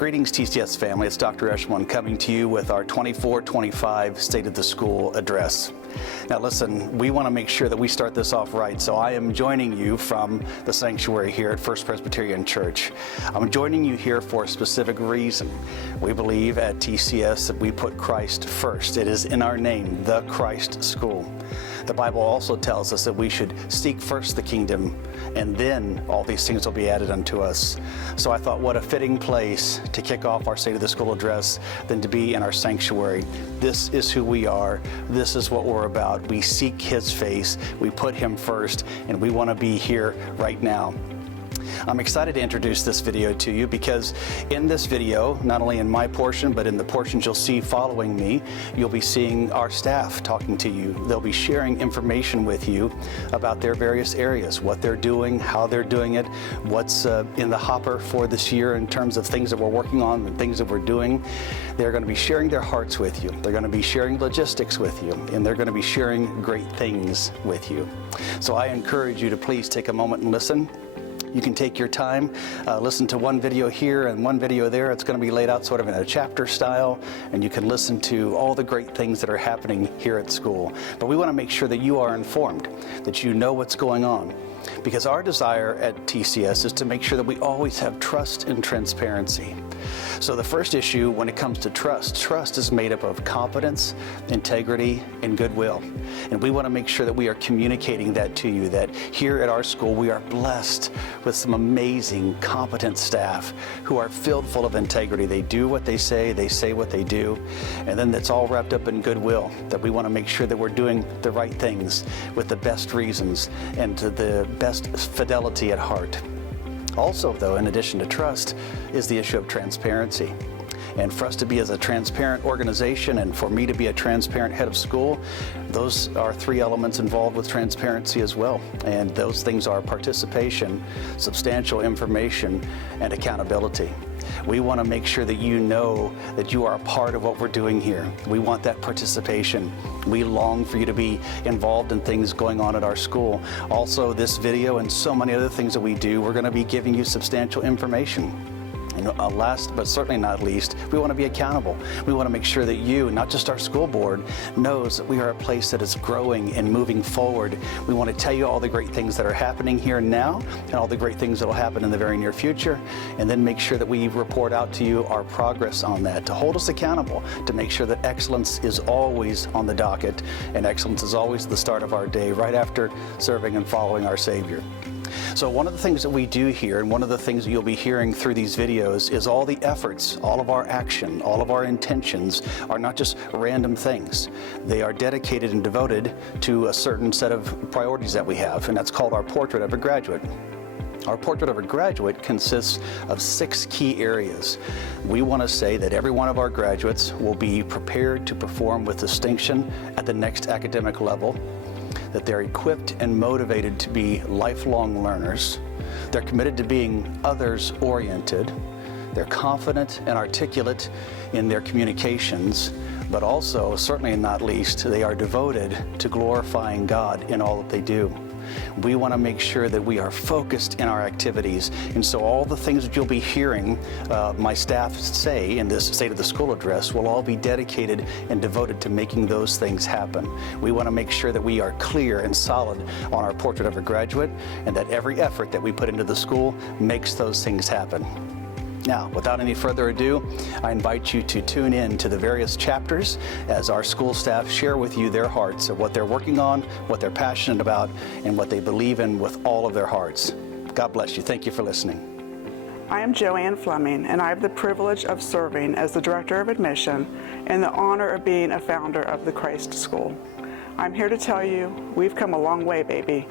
Greetings, TCS family. It's Dr. Eshwan coming to you with our 24-25 State of the School address. Now listen, we want to make sure that we start this off right, so I am joining you from the sanctuary here at First Presbyterian Church. I'm joining you here for a specific reason. We believe at TCS that we put Christ first. It is in our name, the Christ School. The Bible also tells us that we should seek first the kingdom, and then all these things will be added unto us. So I thought, what a fitting place to kick off our State of the School address than to be in our sanctuary. This is who we are. This is what we're about. We seek His face. We put Him first, and we want to be here right now. I'm excited to introduce this video to you because in this video, not only in my portion, but in the portions you'll see following me, you'll be seeing our staff talking to you. They'll be sharing information with you about their various areas, what they're doing, how they're doing it, what's in the hopper for this year in terms of things that we're working on and things that we're doing. They're going to be sharing their hearts with you. They're going to be sharing logistics with you, and they're going to be sharing great things with you. So I encourage you to please take a moment and listen. You can take your time, listen to one video here and one video there. It's going to be laid out sort of in a chapter style, and you can listen to all the great things that are happening here at school. But we want to make sure that you are informed, that you know what's going on. Because our desire at TCS is to make sure that we always have trust and transparency. So the first issue when it comes to trust is made up of competence, integrity, and goodwill. And we want to make sure that we are communicating that to you, that here at our school we are blessed with some amazing, competent staff who are filled full of integrity. They do what they say what they do, and then it's all wrapped up in goodwill, that we want to make sure that we're doing the right things with the best reasons and to the best fidelity at heart. Also, though, in addition to trust, is the issue of transparency. And for us to be as a transparent organization and for me to be a transparent head of school, those are three elements involved with transparency as well. And those things are participation, substantial information, and accountability. We want to make sure that you know that you are a part of what we're doing here. We want that participation. We long for you to be involved in things going on at our school. Also, this video and so many other things that we do, we're going to be giving you substantial information. And last but certainly not least, we want to be accountable. We want to make sure that you, not just our school board, knows that we are a place that is growing and moving forward. We want to tell you all the great things that are happening here now and all the great things that will happen in the very near future, and then make sure that we report out to you our progress on that, to hold us accountable, to make sure that excellence is always on the docket, and excellence is always the start of our day, right after serving and following our Savior. So one of the things that we do here, and one of the things that you'll be hearing through these videos, is all the efforts, all of our action, all of our intentions are not just random things. They are dedicated and devoted to a certain set of priorities that we have, and that's called our Portrait of a Graduate. Our Portrait of a Graduate consists of 6 key areas. We want to say that every one of our graduates will be prepared to perform with distinction at the next academic level, that they're equipped and motivated to be lifelong learners, they're committed to being others-oriented, they're confident and articulate in their communications, but also, certainly not least, they are devoted to glorifying God in all that they do. We want to make sure that we are focused in our activities, and so all the things that you'll be hearing my staff say in this State of the School address will all be dedicated and devoted to making those things happen. We want to make sure that we are clear and solid on our Portrait of a Graduate, and that every effort that we put into the school makes those things happen. Now, without any further ado, I invite you to tune in to the various chapters as our school staff share with you their hearts of what they're working on, what they're passionate about, and what they believe in with all of their hearts. God bless you. Thank you for listening. I am Joanne Fleming, and I have the privilege of serving as the Director of Admission and the honor of being a founder of the Christ School. I'm here to tell you, we've come a long way, baby.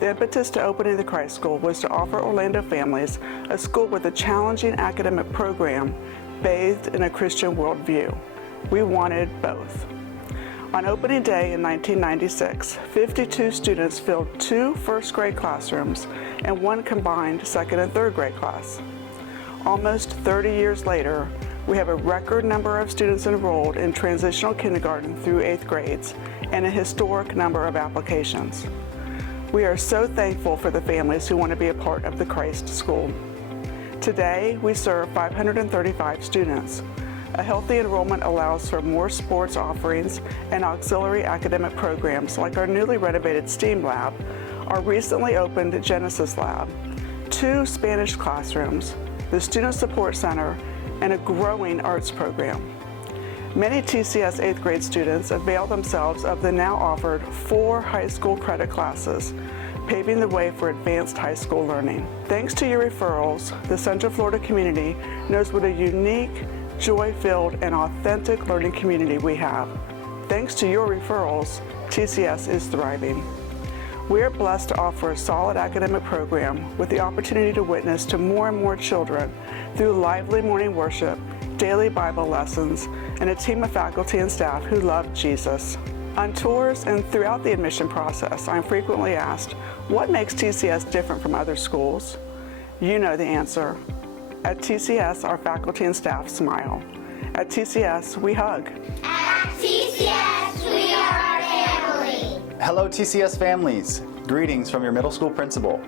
The impetus to opening the Christ School was to offer Orlando families a school with a challenging academic program bathed in a Christian worldview. We wanted both. On opening day in 1996, 52 students filled 2 first-grade classrooms and 1 combined second and third grade class. Almost 30 years later, we have a record number of students enrolled in transitional kindergarten through 8th grades and a historic number of applications. We are so thankful for the families who want to be a part of the Christ School. Today, we serve 535 students. A healthy enrollment allows for more sports offerings and auxiliary academic programs like our newly renovated STEAM lab, our recently opened Genesis lab, 2 Spanish classrooms, the Student Support Center, and a growing arts program. Many TCS 8th grade students avail themselves of the now offered 4 high school credit classes, paving the way for advanced high school learning. Thanks to your referrals, the Central Florida community knows what a unique, joy-filled, and authentic learning community we have. Thanks to your referrals, TCS is thriving. We are blessed to offer a solid academic program with the opportunity to witness to more and more children through lively morning worship, daily Bible lessons, and a team of faculty and staff who love Jesus. On tours and throughout the admission process, I'm frequently asked, what makes TCS different from other schools? You know the answer. At TCS, our faculty and staff smile. At TCS, we hug. At TCS, we are our family. Hello, TCS families. Greetings from your middle school principal.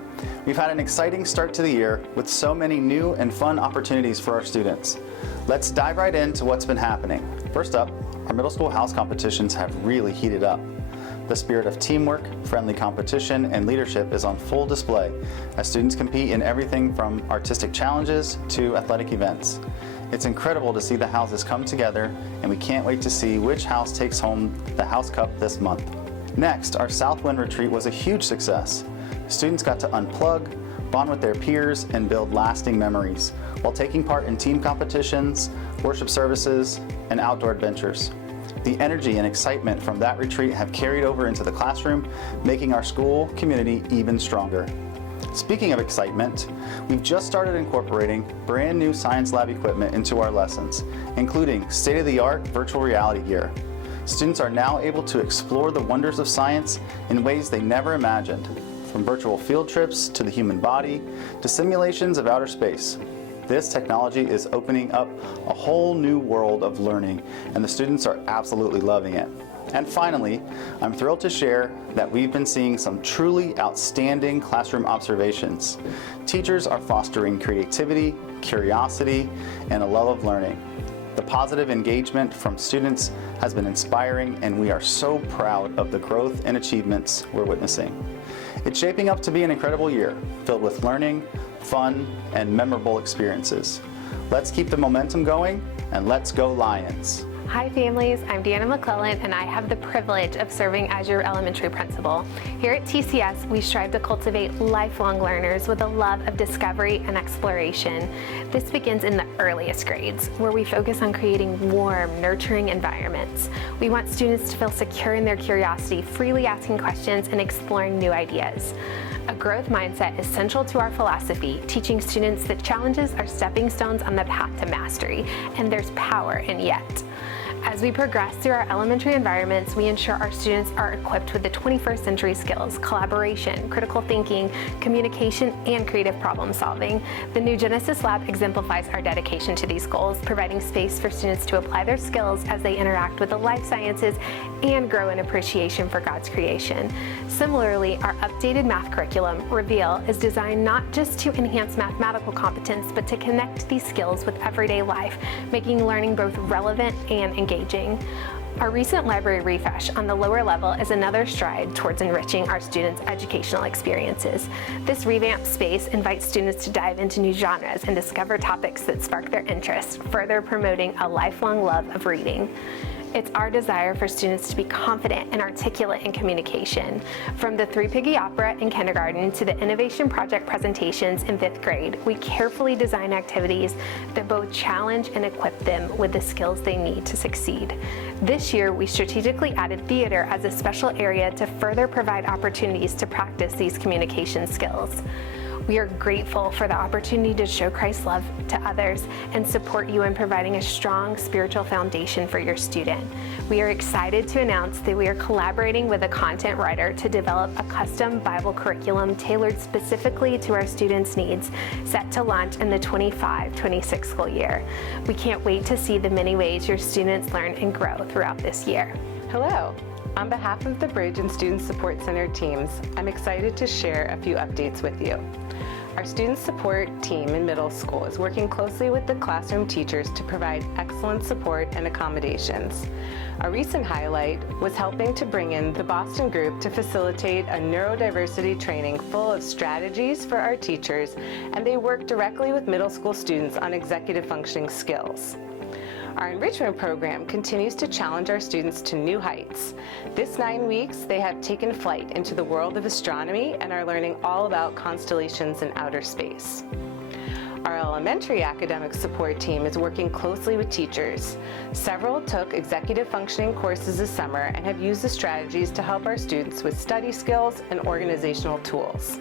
We've had an exciting start to the year with so many new and fun opportunities for our students. Let's dive right into what's been happening. First up, our middle school house competitions have really heated up. The spirit of teamwork, friendly competition, and leadership is on full display as students compete in everything from artistic challenges to athletic events. It's incredible to see the houses come together, and we can't wait to see which house takes home the House Cup this month. Next, our Southwind retreat was a huge success. Students got to unplug, bond with their peers, and build lasting memories while taking part in team competitions, worship services, and outdoor adventures. The energy and excitement from that retreat have carried over into the classroom, making our school community even stronger. Speaking of excitement, we've just started incorporating brand new science lab equipment into our lessons, including state-of-the-art virtual reality gear. Students are now able to explore the wonders of science in ways they never imagined, from virtual field trips to the human body to simulations of outer space. This technology is opening up a whole new world of learning, and the students are absolutely loving it. And finally, I'm thrilled to share that we've been seeing some truly outstanding classroom observations. Teachers are fostering creativity, curiosity, and a love of learning. The positive engagement from students has been inspiring, and we are so proud of the growth and achievements we're witnessing. It's shaping up to be an incredible year, filled with learning, fun, and memorable experiences. Let's keep the momentum going, and let's go Lions! Hi families, I'm Deanna McClellan and I have the privilege of serving as your elementary principal. Here at TCS, we strive to cultivate lifelong learners with a love of discovery and exploration. This begins in the earliest grades, where we focus on creating warm, nurturing environments. We want students to feel secure in their curiosity, freely asking questions and exploring new ideas. A growth mindset is central to our philosophy, teaching students that challenges are stepping stones on the path to mastery, and there's power in yet. As we progress through our elementary environments, we ensure our students are equipped with the 21st century skills, collaboration, critical thinking, communication, and creative problem solving. The new Genesis Lab exemplifies our dedication to these goals, providing space for students to apply their skills as they interact with the life sciences and grow an appreciation for God's creation. Similarly, our updated math curriculum, Reveal, is designed not just to enhance mathematical competence, but to connect these skills with everyday life, making learning both relevant and engaging. Our recent library refresh on the lower level is another stride towards enriching our students' educational experiences. This revamped space invites students to dive into new genres and discover topics that spark their interest, further promoting a lifelong love of reading. It's our desire for students to be confident and articulate in communication. From the Three Piggy Opera in kindergarten to the Innovation Project presentations in 5th grade, we carefully design activities that both challenge and equip them with the skills they need to succeed. This year, we strategically added theater as a special area to further provide opportunities to practice these communication skills. We are grateful for the opportunity to show Christ's love to others and support you in providing a strong spiritual foundation for your student. We are excited to announce that we are collaborating with a content writer to develop a custom Bible curriculum tailored specifically to our students' needs, set to launch in the 25-26 school year. We can't wait to see the many ways your students learn and grow throughout this year. Hello. On behalf of the Bridge and Student Support Center teams, I'm excited to share a few updates with you. Our student support team in middle school is working closely with the classroom teachers to provide excellent support and accommodations. A recent highlight was helping to bring in the Boston group to facilitate a neurodiversity training full of strategies for our teachers, and they work directly with middle school students on executive functioning skills. Our enrichment program continues to challenge our students to new heights. This 9 weeks, they have taken flight into the world of astronomy and are learning all about constellations in outer space. Our elementary academic support team is working closely with teachers. Several took executive functioning courses this summer and have used the strategies to help our students with study skills and organizational tools.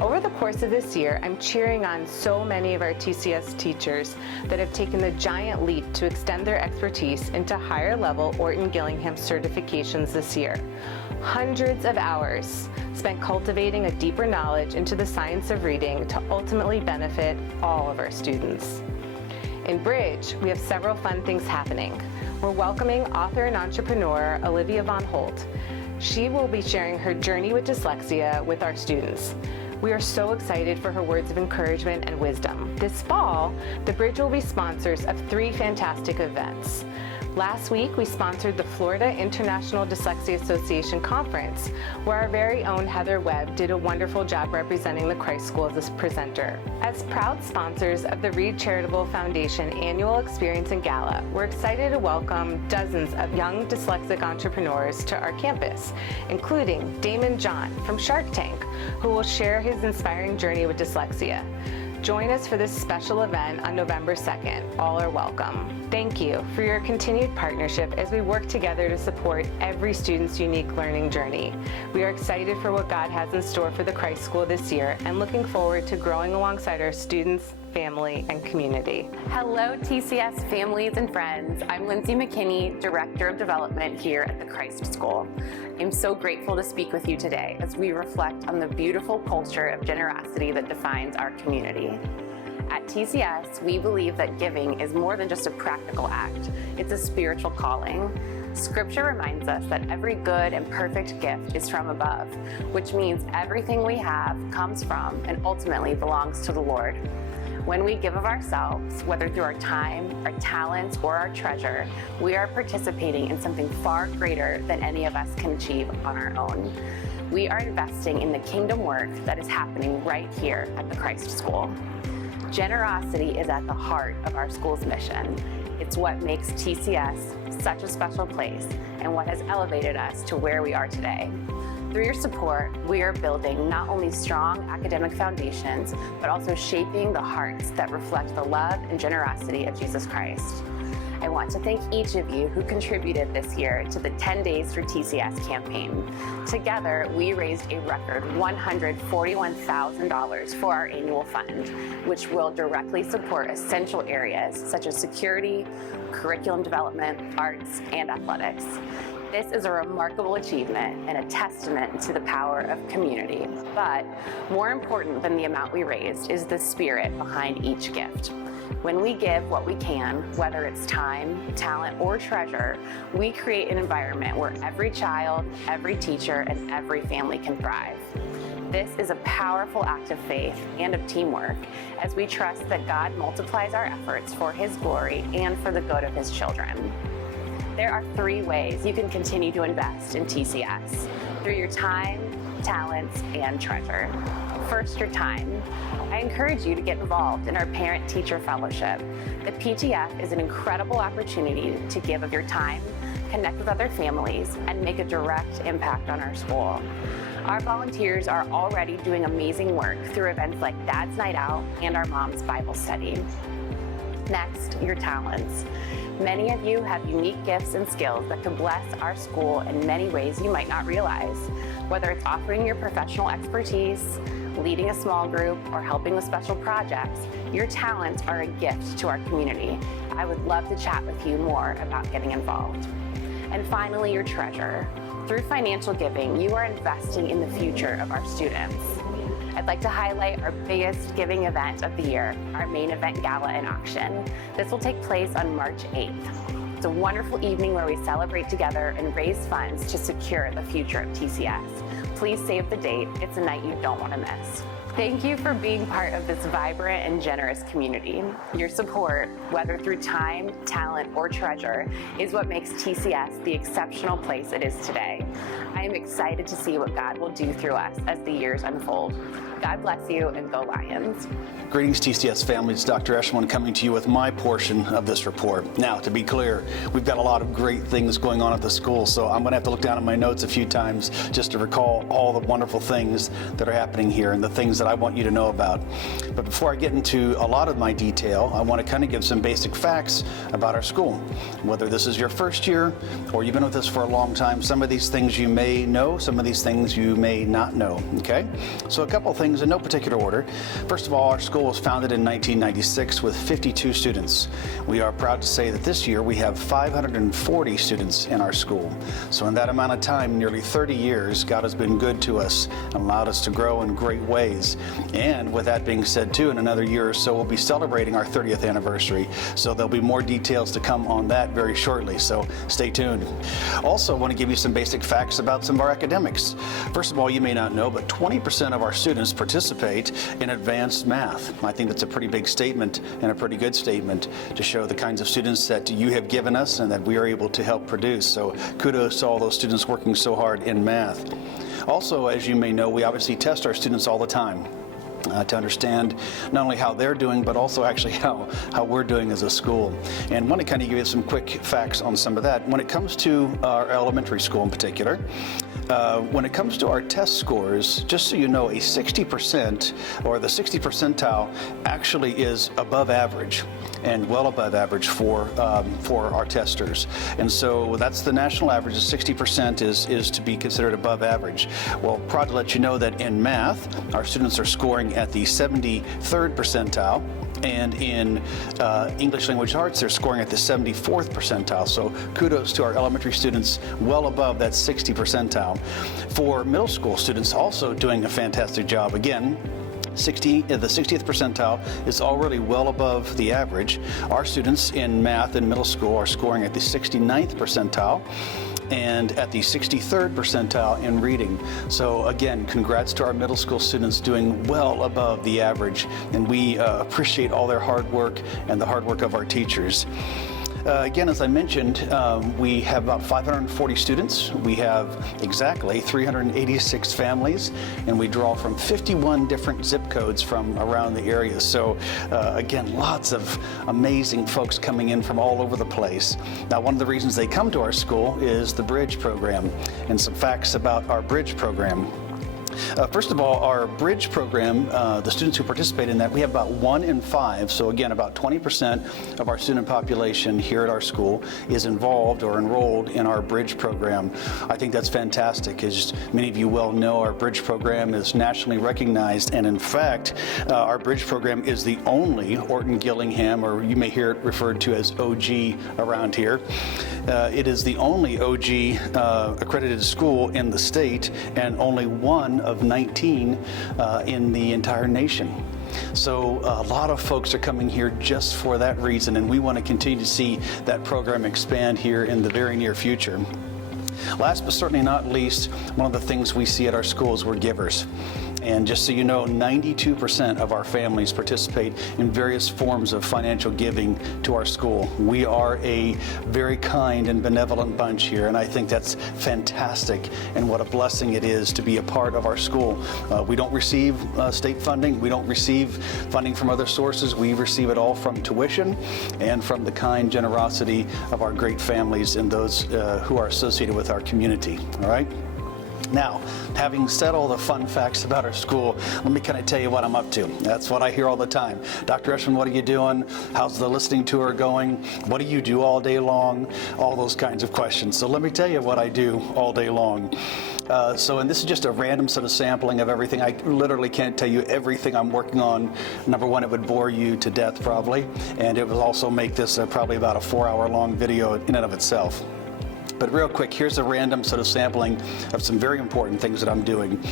Over the course of this year, I'm cheering on so many of our TCS teachers that have taken the giant leap to extend their expertise into higher level Orton-Gillingham certifications this year. Hundreds of hours spent cultivating a deeper knowledge into the science of reading to ultimately benefit all of our students. In Bridge, we have several fun things happening. We're welcoming author and entrepreneur Olivia Von Holt. She will be sharing her journey with dyslexia with our students. We are so excited for her words of encouragement and wisdom. This fall, the Bridge will be sponsors of 3 fantastic events. Last week, we sponsored the Florida International Dyslexia Association Conference, where our very own Heather Webb did a wonderful job representing the Christ School as a presenter. As proud sponsors of the Reed Charitable Foundation Annual Experience and Gala, we're excited to welcome dozens of young dyslexic entrepreneurs to our campus, including Damon John from Shark Tank, who will share his inspiring journey with dyslexia. Join us for this special event on November 2nd. All are welcome. Thank you for your continued partnership as we work together to support every student's unique learning journey. We are excited for what God has in store for the Christ School this year and looking forward to growing alongside our students, family, and community. Hello, TCS families and friends. I'm Lindsay McKinney, Director of Development here at the Christ School. I'm so grateful to speak with you today as we reflect on the beautiful culture of generosity that defines our community. At TCS, we believe that giving is more than just a practical act. It's a spiritual calling. Scripture reminds us that every good and perfect gift is from above, which means everything we have comes from and ultimately belongs to the Lord. When we give of ourselves, whether through our time, our talents, or our treasure, we are participating in something far greater than any of us can achieve on our own. We are investing in the kingdom work that is happening right here at the Christ School. Generosity is at the heart of our school's mission. It's what makes TCS such a special place and what has elevated us to where we are today. Through your support, we are building not only strong academic foundations, but also shaping the hearts that reflect the love and generosity of Jesus Christ. I want to thank each of you who contributed this year to the 10 Days for TCS campaign. Together, we raised a record $141,000 for our annual fund, which will directly support essential areas such as security, curriculum development, arts, and athletics. This is a remarkable achievement and a testament to the power of community. But more important than the amount we raised is the spirit behind each gift. When we give what we can, whether it's time, talent, or treasure, we create an environment where every child, every teacher, and every family can thrive. This is a powerful act of faith and of teamwork as we trust that God multiplies our efforts for His glory and for the good of His children. There are 3 ways you can continue to invest in TCS: through your time, talents, and treasure. First, your time. I encourage you to get involved in our Parent-Teacher Fellowship. The PTF is an incredible opportunity to give of your time, connect with other families, and make a direct impact on our school. Our volunteers are already doing amazing work through events like Dad's Night Out and our Mom's Bible Study. Next, your talents. Many of you have unique gifts and skills that can bless our school in many ways you might not realize. Whether it's offering your professional expertise, leading a small group, or helping with special projects, your talents are a gift to our community. I would love to chat with you more about getting involved. And finally, your treasure. Through financial giving, you are investing in the future of our students. I'd like to highlight our biggest giving event of the year, our main event gala and auction. This will take place on March 8th. It's a wonderful evening where we celebrate together and raise funds to secure the future of TCS. Please save the date. It's a night you don't want to miss. Thank you for being part of this vibrant and generous community. Your support, whether through time, talent, or treasure, is what makes TCS the exceptional place it is today. I am excited to see what God will do through us as the years unfold. God bless you, and go Lions. Greetings, TCS families. Dr. Eshwan coming to you with my portion of this report. Now, to be clear, we've got a lot of great things going on at the school, so I'm going to have to look down at my notes a few times just to recall all the wonderful things that are happening here and the things that I want you to know about. But before I get into a lot of my detail, I want to kind of give some basic facts about our school. Whether this is your first year or you've been with us for a long time, some of these things you may know, some of these things you may not know, okay? So a couple things in no particular order. First of all, our school was founded in 1996 with 52 students. We are proud to say that this year we have 540 students in our school. So in that amount of time, nearly 30 years, God has been good to us and allowed us to grow in great ways. And with that being said too, in another year or so, we'll be celebrating our 30th anniversary. So there'll be more details to come on that very shortly. So stay tuned. Also, I want to give you some basic facts about some of our academics. First of all, you may not know, but 20% of our students participate in advanced math. I think that's a pretty big statement and a pretty good statement to show the kinds of students that you have given us and that we are able to help produce. So kudos to all those students working so hard in math. Also, as you may know, we obviously test our students all the time. To understand not only how they're doing, but also actually how we're doing as a school. And I want to kind of give you some quick facts on some of that. When it comes to our elementary school in particular, when it comes to our test scores, just so you know, a 60% or the 60th percentile actually is above average and well above average for our testers. And so that's the national average. 60% is to be considered above average. Well, proud to let you know that in math, our students are scoring at the 73rd percentile. And in English language arts, they're scoring at the 74th percentile. So kudos to our elementary students, well above that 60 percentile. For middle school students, also doing a fantastic job. Again, the 60th percentile is already well above the average. Our students in math in middle school are scoring at the 69th percentile and at the 63rd percentile in reading. So again, congrats to our middle school students doing well above the average, and we appreciate all their hard work and the hard work of our teachers. Again, as I mentioned, we have about 540 students. We have exactly 386 families, and we draw from 51 different zip codes from around the area. So again, lots of amazing folks coming in from all over the place. Now, one of the reasons they come to our school is the Bridge program, and some facts about our Bridge program. First of all, our Bridge program, the students who participate in that, we have about 1 in 5. So again, about 20% of our student population here at our school is involved or enrolled in our Bridge program. I think that's fantastic. As many of you well know, our Bridge program is nationally recognized, and in fact, our Bridge program is the only Orton-Gillingham, or you may hear it referred to as OG around here. It is the only OG accredited school in the state, and only one of 19 in the entire nation. So a lot of folks are coming here just for that reason, and we want to continue to see that program expand here in the very near future. Last but certainly not least, one of the things we see at our school is we're givers. And just so you know, 92% of our families participate in various forms of financial giving to our school. We are a very kind and benevolent bunch here, and I think that's fantastic, and what a blessing it is to be a part of our school. We don't receive state funding. We don't receive funding from other sources. We receive it all from tuition and from the kind generosity of our great families and those who are associated with our community. All right? Now, having said all the fun facts about our school, let me kind of tell you what I'm up to. That's what I hear all the time. Dr. Eshwan, what are you doing? How's the listening tour going? What do you do all day long? All those kinds of questions. So let me tell you what I do all day long. And this is just a random sort of sampling of everything. I literally can't tell you everything I'm working on. Number one, it would bore you to death probably, and it would also make this probably about a 4-hour long video in and of itself. But real quick, here's a random sort of sampling of some very important things that I'm doing.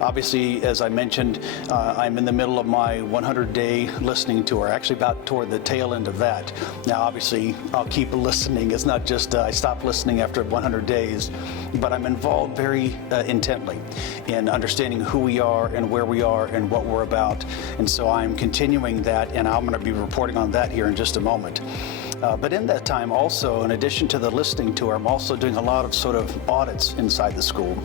Obviously, as I mentioned, I'm in the middle of my 100-day listening tour, actually about toward the tail end of that. Now, obviously, I'll keep listening. It's not just I stop listening after 100 days, but I'm involved very intently in understanding who we are and where we are and what we're about. And so I'm continuing that, and I'm going to be reporting on that here in just a moment. But in that time also, in addition to the listening tour, I'm also doing a lot of sort of audits inside the school.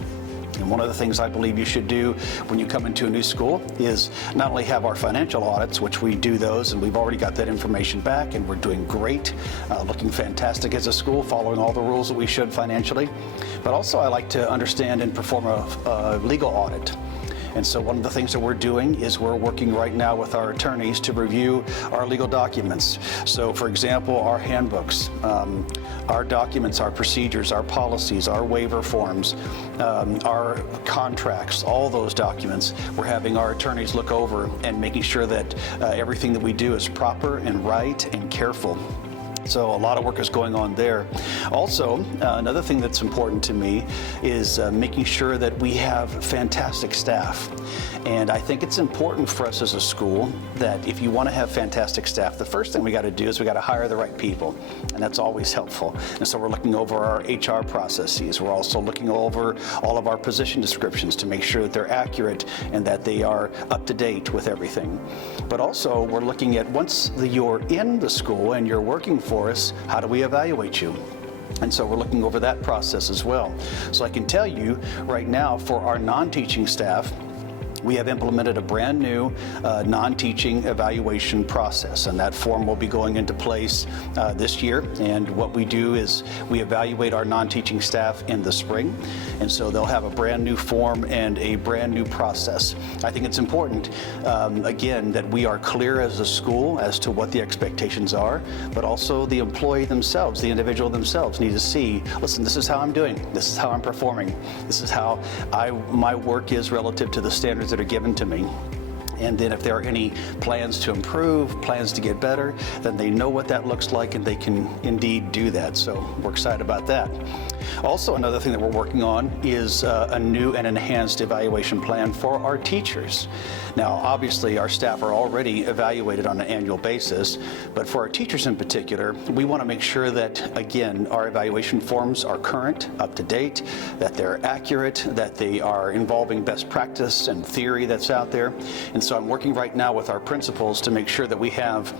And one of the things I believe you should do when you come into a new school is not only have our financial audits, which we do those, and we've already got that information back, and we're doing great, looking fantastic as a school, following all the rules that we should financially, but also I like to understand and perform a legal audit. And so one of the things that we're doing is we're working right now with our attorneys to review our legal documents. So for example, our handbooks, our documents, our procedures, our policies, our waiver forms, our contracts, all those documents, we're having our attorneys look over and making sure that everything that we do is proper and right and careful. So a lot of work is going on there. Also, another thing that's important to me is making sure that we have fantastic staff. And I think it's important for us as a school that if you want to have fantastic staff, the first thing we got to do is we got to hire the right people. And that's always helpful. And so we're looking over our HR processes. We're also looking over all of our position descriptions to make sure that they're accurate and that they are up to date with everything. But also we're looking at once you're in the school and you're working for us, how do we evaluate you? And so we're looking over that process as well. So I can tell you right now for our non-teaching staff, we have implemented a brand new non-teaching evaluation process, and that form will be going into place this year. And what we do is we evaluate our non-teaching staff in the spring, and so they'll have a brand new form and a brand new process. I think it's important, again, that we are clear as a school as to what the expectations are, but also the employee themselves, the individual themselves need to see, listen, this is how I'm doing, this is how I'm performing, this is how my work is relative to the standards that are given to me. And then if there are any plans to improve, plans to get better, then they know what that looks like and they can indeed do that. So we're excited about that. Also, another thing that we're working on is a new and enhanced evaluation plan for our teachers. Now, obviously, our staff are already evaluated on an annual basis, but for our teachers in particular, we want to make sure that, again, our evaluation forms are current, up to date, that they're accurate, that they are involving best practice and theory that's out there. And so I'm working right now with our principals to make sure that we have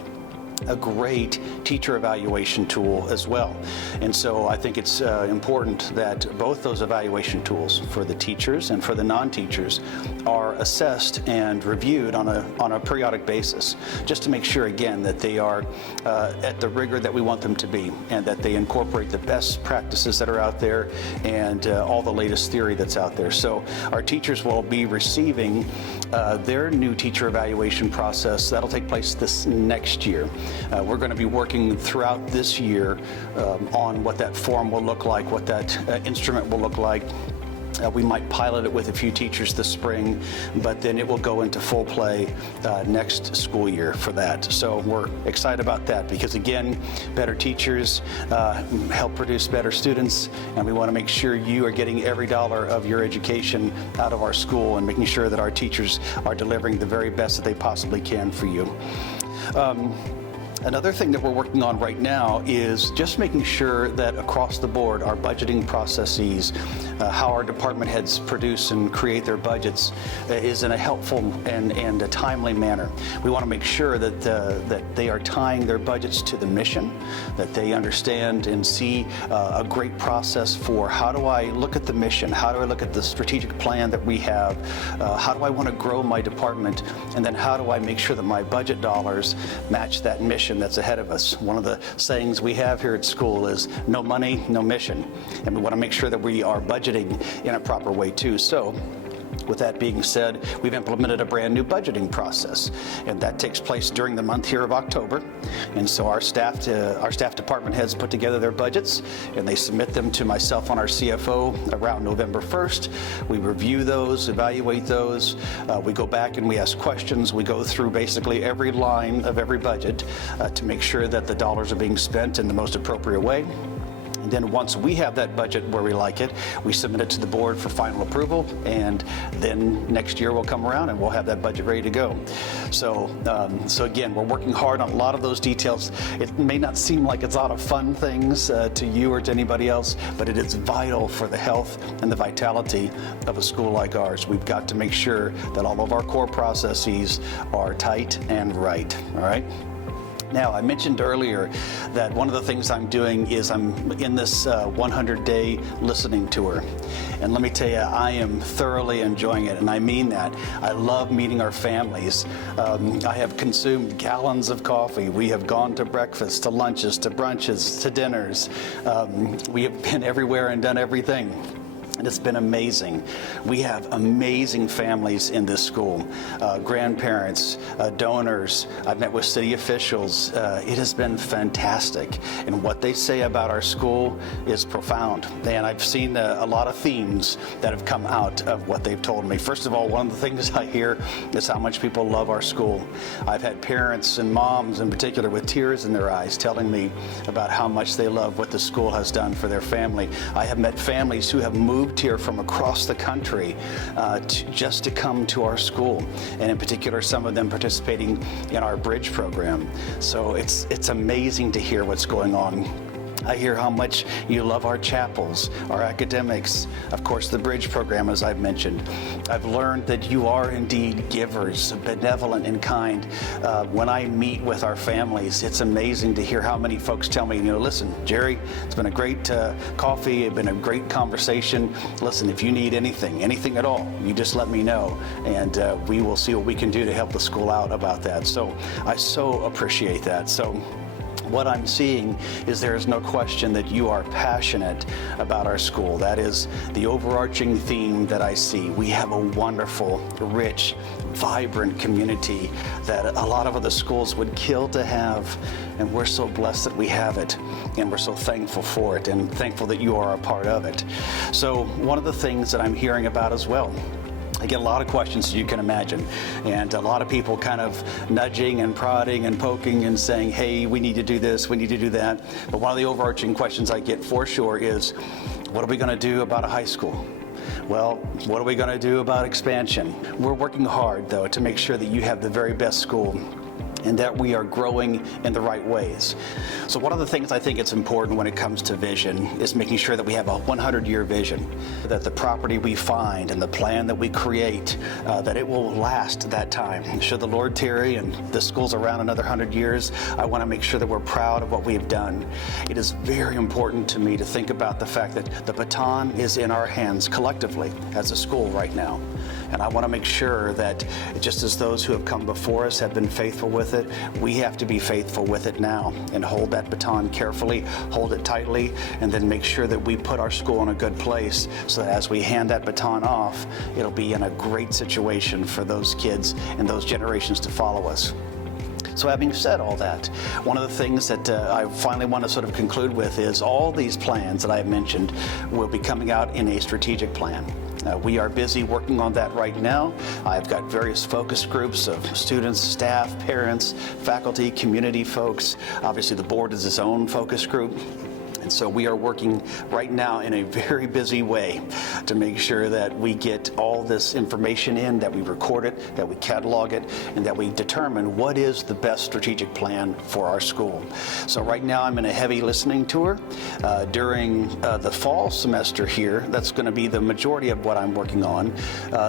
a great teacher evaluation tool as well. And so I think it's important that both those evaluation tools for the teachers and for the non-teachers are assessed and reviewed on a periodic basis, just to make sure, again, that they are at the rigor that we want them to be, and that they incorporate the best practices that are out there and all the latest theory that's out there. So our teachers will be receiving their new teacher evaluation process. That'll take place this next year. We're going to be working throughout this year on what that form will look like, what that instrument will look like. We might pilot it with a few teachers this spring, but then it will go into full play next school year for that. So we're excited about that because, again, better teachers help produce better students, and we want to make sure you are getting every dollar of your education out of our school and making sure that our teachers are delivering the very best that they possibly can for you. Another thing that we're working on right now is just making sure that across the board, our budgeting processes, how our department heads produce and create their budgets is in a helpful and a timely manner. We want to make sure that they are tying their budgets to the mission, that they understand and see a great process for how do I look at the mission, how do I look at the strategic plan that we have, how do I want to grow my department, and then how do I make sure that my budget dollars match that mission that's ahead of us. One of the sayings we have here at school is no money, no mission. And we want to make sure that we are budgeting in a proper way too. So with that being said, we've implemented a brand new budgeting process, and that takes place during the month here of October. And so our staff department heads put together their budgets, and they submit them to myself and our CFO around November 1st. We review those, evaluate those. We go back and we ask questions. We go through basically every line of every budget to make sure that the dollars are being spent in the most appropriate way. And then once we have that budget where we like it, we submit it to the board for final approval, and then next year will come around and we'll have that budget ready to go. So again, we're working hard on a lot of those details. It may not seem like it's a lot of fun things to you or to anybody else, but it is vital for the health and the vitality of a school like ours. We've got to make sure that all of our core processes are tight and right, all right? Now, I mentioned earlier that one of the things I'm doing is I'm in this 100-day listening tour. And let me tell you, I am thoroughly enjoying it, and I mean that. I love meeting our families. I have consumed gallons of coffee. We have gone to breakfast, to lunches, to brunches, to dinners. We have been everywhere and done everything. And it's been amazing. We have amazing families in this school, grandparents, donors. I've met with city officials. It has been fantastic. And what they say about our school is profound. And I've seen a lot of themes that have come out of what they've told me. First of all, one of the things I hear is how much people love our school. I've had parents and moms in particular with tears in their eyes telling me about how much they love what the school has done for their family. I have met families who have moved here from across the country just to come to our school, and in particular some of them participating in our bridge program. So it's amazing to hear what's going on. I hear how much you love our chapels, our academics, of course the bridge program, as I've mentioned. I've learned that you are indeed givers, benevolent and kind. When I meet with our families, it's amazing to hear how many folks tell me, listen, Jerry, it's been a great coffee, it's been a great conversation. Listen, if you need anything at all, you just let me know, and we will see what we can do to help the school out about that. So I so appreciate that. So what I'm seeing is there is no question that you are passionate about our school. That is the overarching theme that I see. We have a wonderful, rich, vibrant community that a lot of other schools would kill to have, and we're so blessed that we have it, and we're so thankful for it, and thankful that you are a part of it. So one of the things that I'm hearing about as well, I get a lot of questions, as you can imagine, and a lot of people kind of nudging and prodding and poking and saying, hey, we need to do this, we need to do that. But one of the overarching questions I get for sure is, what are we going to do about a high school? Well, what are we going to do about expansion? We're working hard, though, to make sure that you have the very best school and that we are growing in the right ways. So one of the things I think it's important when it comes to vision is making sure that we have a 100-year vision, that the property we find and the plan that we create, that it will last that time. Should the Lord tarry and the school's around another 100 years, I want to make sure that we're proud of what we have done. It is very important to me to think about the fact that the baton is in our hands collectively as a school right now. And I want to make sure that just as those who have come before us have been faithful with it, we have to be faithful with it now and hold that baton carefully, hold it tightly, and then make sure that we put our school in a good place so that as we hand that baton off, it'll be in a great situation for those kids and those generations to follow us. So having said all that, one of the things that I finally want to sort of conclude with is all these plans that I have mentioned will be coming out in a strategic plan. We are busy working on that right now. I've got various focus groups of students, staff, parents, faculty, community folks. Obviously, the board is its own focus group. And so we are working right now in a very busy way to make sure that we get all this information in, that we record it, that we catalog it, and that we determine what is the best strategic plan for our school. So right now I'm in a heavy listening tour. During the fall semester here, that's going to be the majority of what I'm working on.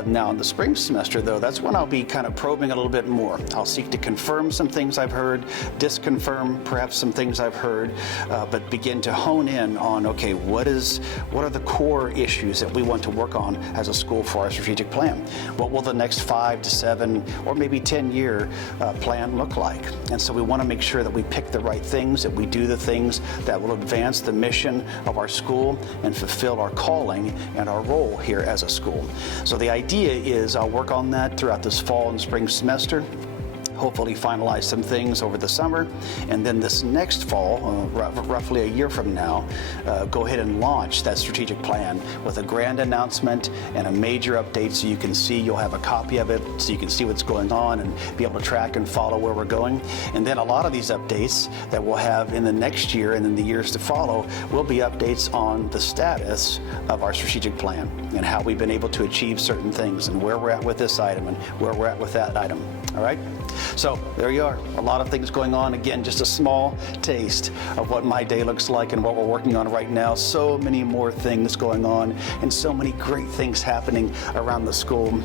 Now in the spring semester, though, that's when I'll be kind of probing a little bit more. I'll seek to confirm some things I've heard, disconfirm perhaps some things I've heard, but begin to hone in on, okay, what are the core issues that we want to work on as a school for our strategic plan? What will the next 5 to 7 or maybe 10-year plan look like? And so we want to make sure that we pick the right things, that we do the things that will advance the mission of our school and fulfill our calling and our role here as a school. So the idea is I'll work on that throughout this fall and spring semester. hopefully finalize some things over the summer, and then this next fall, roughly a year from now, go ahead and launch that strategic plan with a grand announcement and a major update so you can see, you'll have a copy of it so you can see what's going on and be able to track and follow where we're going. And then a lot of these updates that we'll have in the next year and in the years to follow will be updates on the status of our strategic plan and how we've been able to achieve certain things and where we're at with this item and where we're at with that item. All right? So there you are. A lot of things going on. Again, just a small taste of what my day looks like and what we're working on right now. So many more things going on and so many great things happening around the school.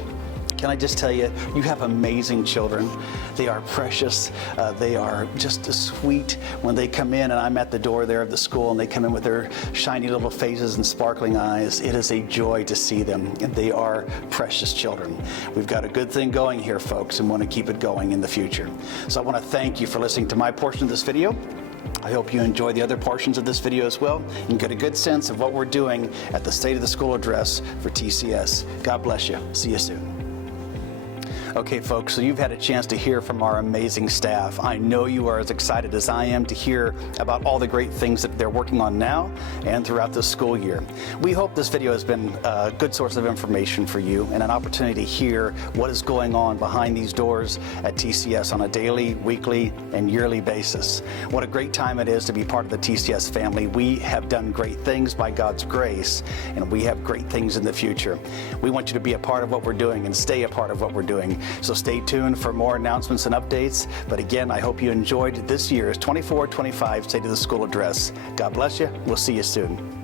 Can I just tell you, you have amazing children. They are precious. They are just sweet when they come in and I'm at the door there of the school and they come in with their shiny little faces and sparkling eyes. It is a joy to see them, and they are precious children. We've got a good thing going here, folks, and want to keep it going in the future. So I want to thank you for listening to my portion of this video. I hope you enjoy the other portions of this video as well and get a good sense of what we're doing at the State of the School Address for TCS. God bless you. See you soon. Okay, folks, so you've had a chance to hear from our amazing staff. I know you are as excited as I am to hear about all the great things that they're working on now and throughout this school year. We hope this video has been a good source of information for you and an opportunity to hear what is going on behind these doors at TCS on a daily, weekly, and yearly basis. What a great time it is to be part of the TCS family. We have done great things by God's grace, and we have great things in the future. We want you to be a part of what we're doing and stay a part of what we're doing. So stay tuned for more announcements and updates. But again, I hope you enjoyed this year's 24-25 State of the School Address. God bless you. We'll see you soon.